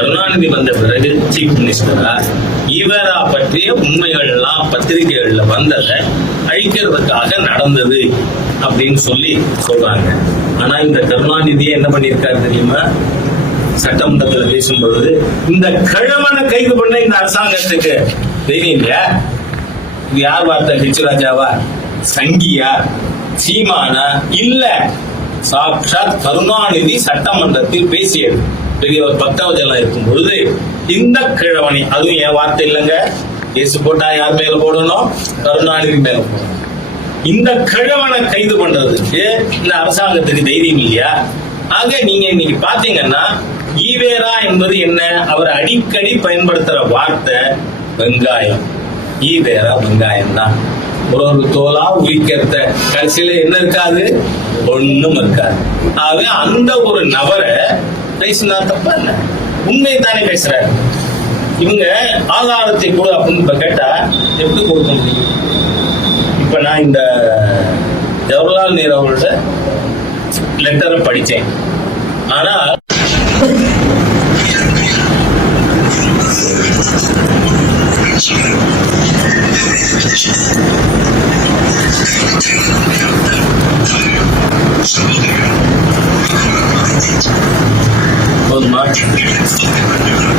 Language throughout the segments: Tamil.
கருணாநிதி வந்த பிறகு சீஃப் மினிஸ்டரா ஈவேரா பற்றிய உண்மைகள் எல்லாம் பத்திரிகைகள்ல வந்ததை அழிக்கிறதுக்காக நடந்தது அப்படின்னு சொல்றாங்க. ஆனா இந்த கருணாநிதியை என்ன பண்ணியிருக்காரு தெரியுமா? சட்டமன்றத்தில் பேசும் பொழுது இந்த கிழவனை கைது பண்ண இந்த அரசாங்கத்துக்கு தெரியும் இல்லையா? இது யார் வார்த்தை? ஹெச் ராஜாவா? சங்கியா? சீமானா? இல்ல, சாட்சாத் கருணாநிதி சட்டமன்றத்தில் பேசியது. பெரிய ஒரு பக்தவஜெல்லாம் இருக்கும் பொழுது இந்த கிழவனை, அதுவும் என் வார்த்தை இல்லைங்க, கேசு போட்டா யார் மேல போடணும்? கருணாநிதி மேல போடணும். இந்த கிழவனை கைது பண்றதுக்கு இந்த அரசாங்கத்துக்கு தைரியம் இல்லையா? ஆக நீங்க இன்னைக்கு பாத்தீங்கன்னா ஈவேரா என்பது என்ன? அவர் அடிக்கடி பயன்படுத்துற வார்த்தை வெங்காயம். ஈவேரா வெங்காயம் தான். ஒரு தோலா உரிக்கிறத கடைசியில என்ன இருக்காது? ஒண்ணும் இருக்காது. ஆக அந்த ஒரு நபரை பேசினா தப்பா இல்ல, உண்மையை தானே பேசுறாரு. இவங்க ஆதாரத்தை கொடு அப்படின்னு இப்ப கேட்டா எப்படி கொடுக்க முடியும்? இப்ப நான் இந்த ஜவஹர்லால் நேரு அவர்களோட லெட்டரை படிச்சேன். ஆனா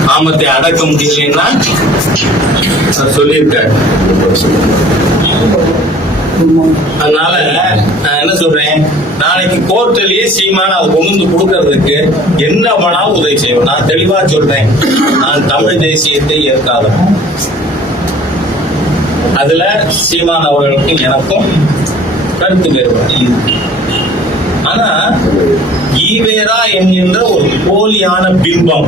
காமத்தை அடக்க முடியலைன்னா சொல்லியிருக்காரு. அதனால நான் என்ன சொல்றேன், நாளைக்கு கோர்ட்டிலேயே சீமான அதை கொண்டு வந்து கொடுக்கறதுக்கு என்ன வேணாலும் உதவி செய்வோம். நான் தெளிவா சொல்றேன், நான் தமிழ் தேசியத்தை ஏற்காதவன். அதுல சீமான் அவர்களுக்கும் எனக்கும் கருத்து வேறுபாடு. ஆனா ஈவேரா என்கின்ற ஒரு போலியான பிம்பம்,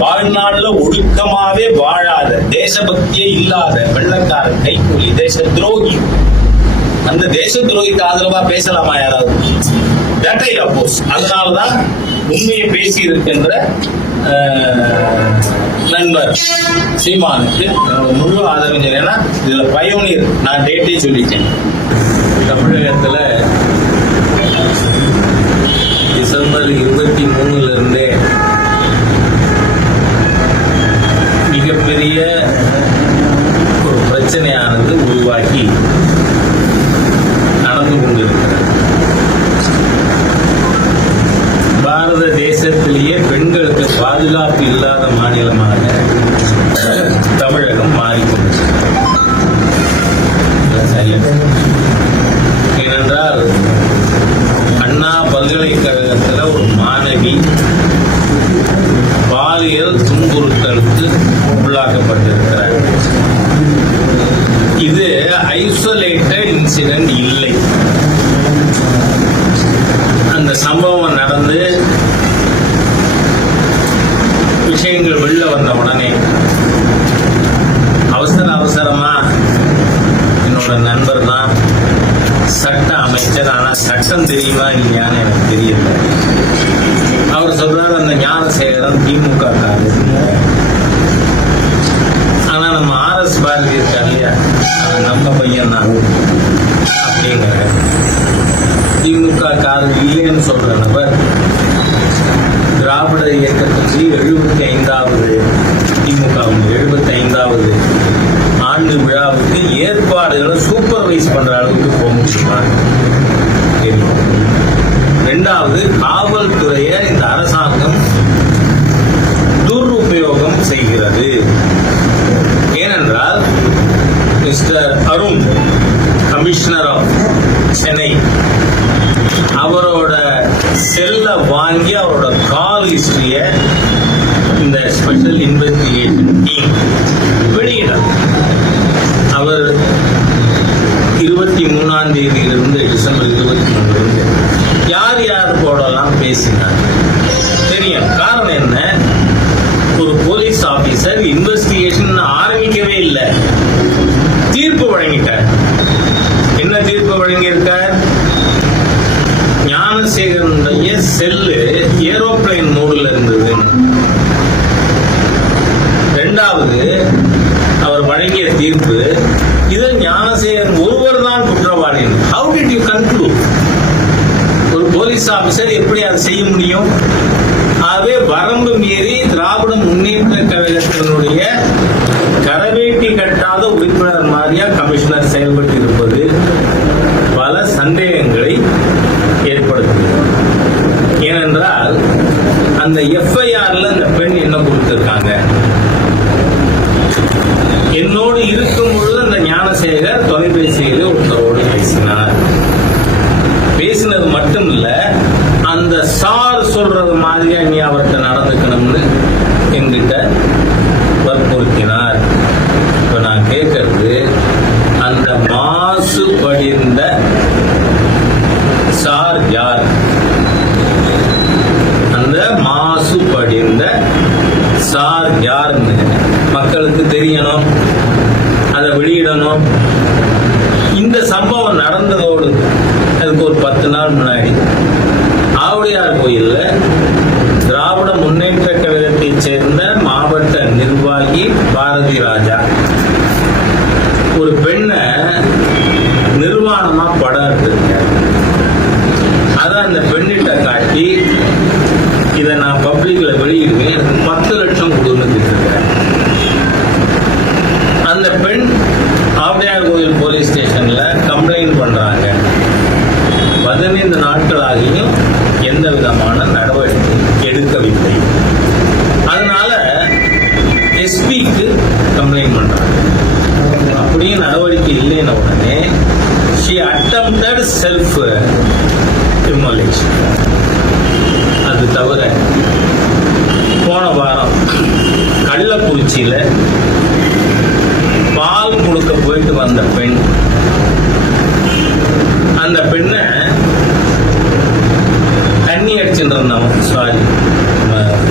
வாழ்நாள்ல ஒழுக்கமாவே வாழாத, தேசபக்தியே இல்லாத வெள்ளக்கார கைக்கூலி தேச துரோகி, அந்த தேச துரோகிக்கு ஆதரவா பேசலாமா யாராவது? தட் ஐ அப்போஸ். அதனாலதான் உண்மையை பேசி இருக்கின்ற நண்பர் சீமானுக்கு முழு ஆதரவு. ஏன்னா இதுல பயோனியர், நான் டேட்டே சொல்லிட்டேன். தமிழகத்துல டிசம்பர் 23 இருந்தே மிகப்பெரிய ஒரு பிரச்சனையானது உருவாக்கி நடந்து கொண்டிருக்கிறது. பாரத தேசத்திலேயே பெண்களுக்கு பாதுகாப்பு இல்லாத மாநிலமாக தமிழகம் மாறிக்கொண்டிருக்கிறது. ஏனென்றால் அண்ணா பல்கலைக்கழகத்தில் ஒரு மாணவி பாலியல் துன்புறுத்தலுக்கு உள்ளாக்கப்பட்டிருக்கிறார். இது ஐசோலேட்டட் இன்சிடென்ட் இல்லை. அந்த சம்பவம் நடந்து விஷயங்கள் வெளில வந்த உடனே அவசரமா என்னோட நண்பர் தான் சட்ட அமைச்சர், ஆனா சட்டம் தெரியுமா இல்லையான்னு எனக்கு தெரியல. அவர் சொல்றாரு அந்த ஞானசேகரன் திமுக காரர், ஆனா நம்ம RS பாரதி இருக்கா இல்லையா, நம்ம பையன் தான் அப்படிங்கிற திமுக காரர் இல்லைன்னு சொல்ற நபர் திராவிட இயக்கத்துக்கு 75வது திமுக 75வது ஆண்டு விழாவுக்கு ஏற்பாடுகளை சூப்பர்வைஸ் பண்ற அளவுக்கு போக முடியுமா? இரண்டாவது, காவல்துறையை இந்த அரசாங்கம் துருபயோகம் செய்கிறது. ஏனென்றால் mister Arun, commissioner of Chennai, அவரோட செல்ல வாங்கி அவரோட கால் ஹிஸ்டரிய இந்த ஸ்பெஷல் இன்வெஸ்டிகேஷன் டீம் வெளியிடும். அவர் 23ஆம் தேதியிலிருந்து டிசம்பர் 23 யார் யார் போடலாம் பேசினார் தெரியும். காரணம் என்ன? ஒரு போலீஸ் ஆபீசர் இன்வெஸ்டிகேஷன் ஆரம்பிக்கவே இல்லை, தீர்ப்பு வழங்கிட்டார். என்ன தீர்ப்பு வழங்கியிருக்கார்? ஞானசேகரனுடைய செல்லு ஏரோப்ளைன் மோடில் இருந்தது. இரண்டாவது, அவர் வழங்கிய தீர்ப்பு இது ஞானசேகரன் ஒருவர் தான் குற்றவாளி. How did you conclude? ஒரு போலீஸ் ஆபீசர் எப்படி அதை செய்ய முடியும்? ஆகவே வரம்பு மீறி கழகத்தினுடைய கரவேட்டி கட்டாத உறுப்பினர் மாதிரியா கமிஷனர் செயல்பட்டு இருப்பது பல சந்தேகங்களை ஏற்படுத்துகிறது. ஏனென்றால் அந்த எஃப்ஐஆர்ல அந்த பெண் என்ன கொடுத்திருக்காங்க, என்னோடு இருக்கும் பொழுது அந்த ஞானசேகர் தொலைபேசியில் ஒருத்தரோடு பேசினது மட்டும் இல்ல, அந்த சார் சொல்றது மாதிரியா நீ அவர்கிட்ட நடந்துக்கணும்னு என்கிட்ட வற்புறுத்தினார். இப்ப நான் கேட்கறது, அந்த மாசு படிந்த சார் யார்? அந்த மாசு படிந்த சார் யாருன்னு மக்களுக்கு தெரியணும், அதை வெளியிடணும். இந்த சம்பவம் நடந்ததோடு அதுக்கு ஒரு 10 நாள் முன்னாடி ஆவுடையார் கோயில்ல திராவிட முன்னேற்ற கழகத்தைச் சேர்ந்த மாவட்ட நிர்வாகி பாரதி ராஜா ஒரு பெண்ணை நிர்வாணமா படம் எடுத்திருக்காரு. அதை அந்த பெண்ணிட்ட காட்டி, இதை நான் பப்ளிக்ல வெளியிடுவேன், எனக்கு 10 லட்சம் கொடுன்னு கேட்டிருக்கேன். அந்த பெண் ஆவுடையார் கோயில் போலீஸ் ஸ்டேஷன்ல கம்ப்ளைண்ட் பண்றாங்க. 15 நாட்களாகியும் எந்த விதமான நடவடிக்கை எடுக்கவில்லை. அதனால எஸ்பிக்கு கம்ப்ளைண்ட் பண்றாங்க. அப்படியே நடவடிக்கை இல்லைன்ன உடனே she attempted self immolation. அது தவிர போன வாரம் கள்ளக்குறிச்சியில பால் கொடுக்க போயிட்டு வந்த பெண், அந்த பெண்ணை தண்ணி அடிச்சுட்டு இருந்தவன், சாரி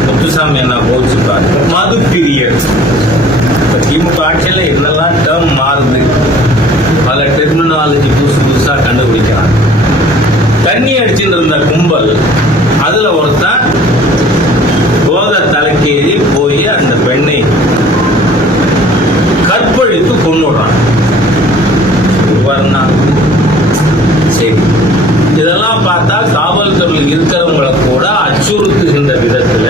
முத்துசாமி என்ன போச்சுப்பாரு, மது பிரியர். திமுக ஆட்சியில் என்னெல்லாம் டேர்ம் மாறுது, பல டெர்மினாலஜி புதுசா கண்டுபிடிக்கிறாங்க. தண்ணி அடிச்சுட்டு இருந்த கும்பல், அதுல ஒருத்தன் போத தலைக்கேறி போய் அந்த பெண்ணை கற்பழித்து கொண்டுடுறான். சரி, இதெல்லாம் பார்த்தா காவல்துறையில் இருக்கிறவங்களை கூட அச்சுறுத்துகின்ற விதத்துல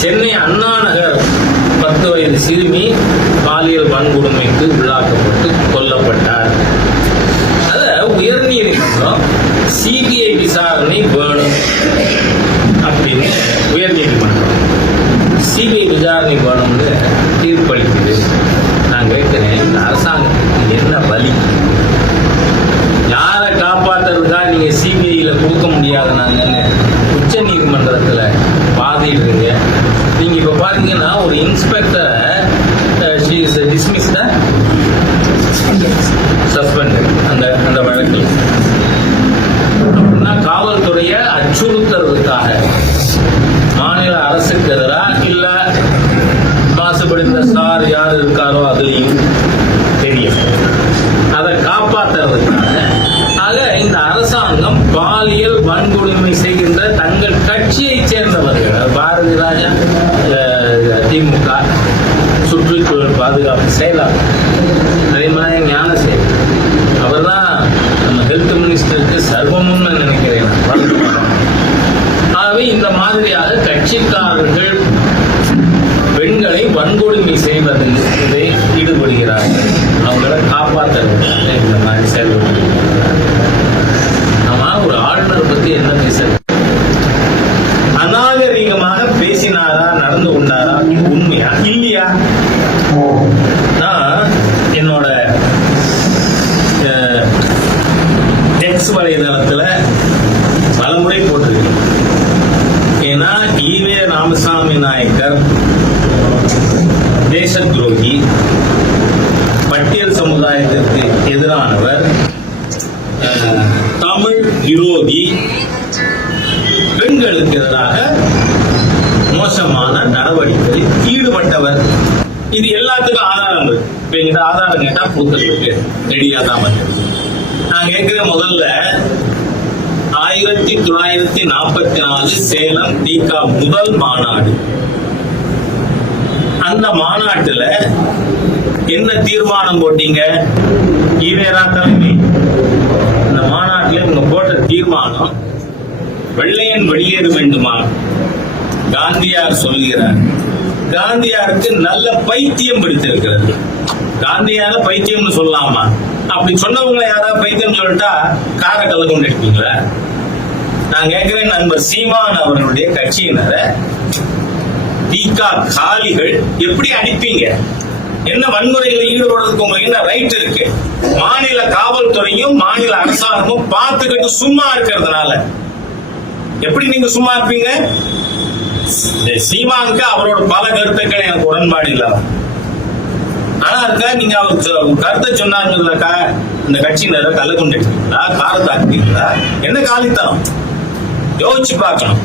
சென்னை அண்ணா நகர் 10 வயது சிறுமி பாலியல் வன்கொடுமைக்கு உள்ளாக்கப்பட்டு கொல்லப்பட்டார். அத உயர்நீதிமன்றம் சிபிஐ விசாரணை வேணும் அப்படின்னு உயர்நீதிமன்றம் சிபிஐ விசாரணை வேணும்னு தீர்ப்பளிக்குது. நான் கேட்கிறேன், இந்த அரசாங்கத்துக்கு என்ன வழி? யாரை காப்பாத்துறதுக்கா நீங்க சிபிஐல கொடுக்க முடியாத நாங்கன்னு உச்ச நீதிமன்றத்துல வாதிடுறீங்க. நீங்க இப்ப பாத்தீங்கன்னா ஒரு இன்ஸ்பெக்டர் சஸ்பெண்டட் அந்த வழக்கில். அப்படின்னா காவல்துறையை அச்சுறுத்துறதுக்காக மாநில அரசுக்கு எதிராக இல்ல மாசுபடுத்த சார் யார் இருக்காரோ அதுலயும் தெரியும், அதை காப்பாற்றுறதுக்காக. ஆக இந்த அரசாங்கம் பாலியல் வன்கொடுமை செய்கின்ற தங்கள் கட்சியை சேர்ந்தவர்கள், பாரதி ராஜா திமுக சுற்றுச்சூழல் பாதுகாப்பு செயலாளர், அதே மாதிரி ஞானசேகர், அவர் தான் நம்ம ஹெல்த் மினிஸ்டருக்கு சர்வமுன்னு நினைக்கிறேன். ஆகவே இந்த மாதிரியாக கட்சிக்காரர்கள் பெண்களை வன்கொடுமை செய்வதில் ஈடுபடுகிறார்கள். அவங்களை காப்பாற்றுறதுக்காக இந்த மாதிரி செயல்பட்டு நம்ம ஒரு ஆளுநர் பத்தி என்ன பேச, அநாகரிகமாக பேசினாரா, நடந்து கொண்டாரா, இது உண்மையா இல்லையா? நான் என்னோட எக்ஸ் வலைதளத்துல பலமுறை போட்டிருக்கேன். ஏன்னா ஈவே ராமசாமி நாயக்கர் தேச துரோகி, பட்டியல் சமுதாயத்திற்கு எதிரானவர், தமிழ் விரோதி, பெண்களுக்கு எதிராக மோசமான நடவடிக்கைகளில் ஈடுபட்டவர். இது எல்லாத்துக்கும் ஆதாரம் இருக்கு. இப்ப எங்கிட்ட ஆதாரம் கேட்டா பூத்தலுக்கு ரெடியா தான் வந்து நான் கேட்கிற முதல்ல 1944 சேலம் தீகா முதல் மாநாடு. அந்த மாநாட்டுல என்ன தீர்மானம் போட்டீங்க? ஈவேரா தலைமை அந்த மாநாட்டில் இவங்க போட்ட தீர்மானம், வெள்ளையன் வெளியேற வேண்டுமா, காந்தியார் சொல்கிறார். காந்தியாருக்கு நல்ல பைத்தியம் பிடித்திருக்கிறது. காந்தியார பைத்தியம்னு சொல்லலாமா? அப்படி சொன்னவங்களை யாராவது பைத்தியம் சொல்லிட்டா காரை கல்ல கொண்டு எடுப்பீங்களா? நான் கேட்கிறேன், நண்பர் சீமான் அவர்களுடைய கட்சியினரை தீகா காலிகள் எப்படி அனுப்பீங்க? என்ன வன்முறையில் ஈடுபடுறதுக்கு உங்களுக்கு என்ன ரைட் இருக்கு? மாநில காவல்துறையும் மாநில அரசாங்கமும் பார்த்துக்கிட்டு சும்மா இருக்கிறதுனால எப்படி நீங்க சும்மா இருப்பீங்க? சீமானுக்கு அவரோட பல கருத்துக்கள் எனக்கு உடன்பாடு இல்ல. ஆனா இருக்கா நீங்க அவர் கருத்தை சொன்னாருக்கா இந்த கட்சியினரை கல்ல கொண்டு காரத்தாக்குறீங்களா? என்ன காலித்தனம் யோசிச்சு பார்க்கணும்.